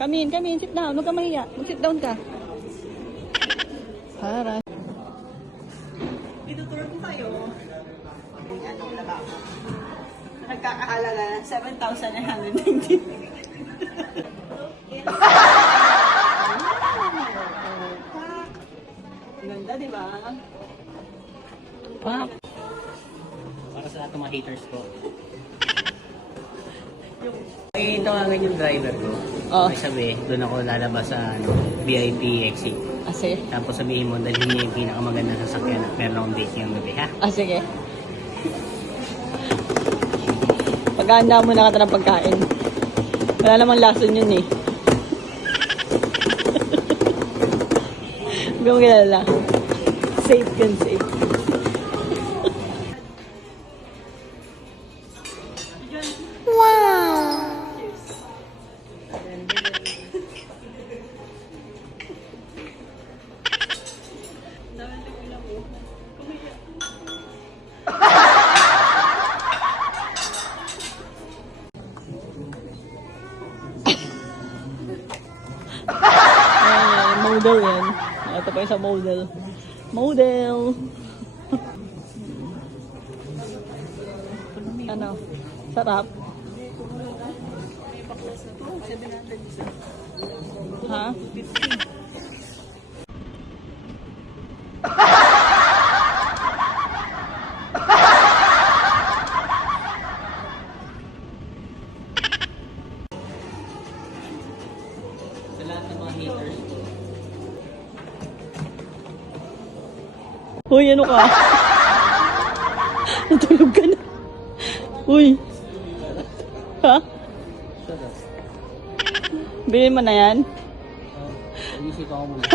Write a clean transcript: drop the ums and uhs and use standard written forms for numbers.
Come in, sit down. Huwag ka mahiya. Mag-sit down ka. Para. Ituturo ko kayo. Anong lababo? Nagkakahalaga ng 7,990. Ganda, di ba? Pak! Para sa lahat ng mga haters ko. Ay, tawagan yung driver ko. Oh. May sabi, doon ako lalabas sa VIP exit. Sige. Tapos sabihin mo, dalhin niya yung pinakamaganda sa sasakyan at meron akong date ngayong gabi, ha? Sige. Paghahanda muna ka ng pagkain. Wala namang lason yun eh. Huwag mo kilala. Safe can safe. Model yan. Ito pa yung sa model. Model! Ano? Sarap? Ha? Sa lahat ng mga haters ko. Uy, ano ka? Natulog ka na. Uy. Ha? Bilhin mo na yan? Inisip ako muna.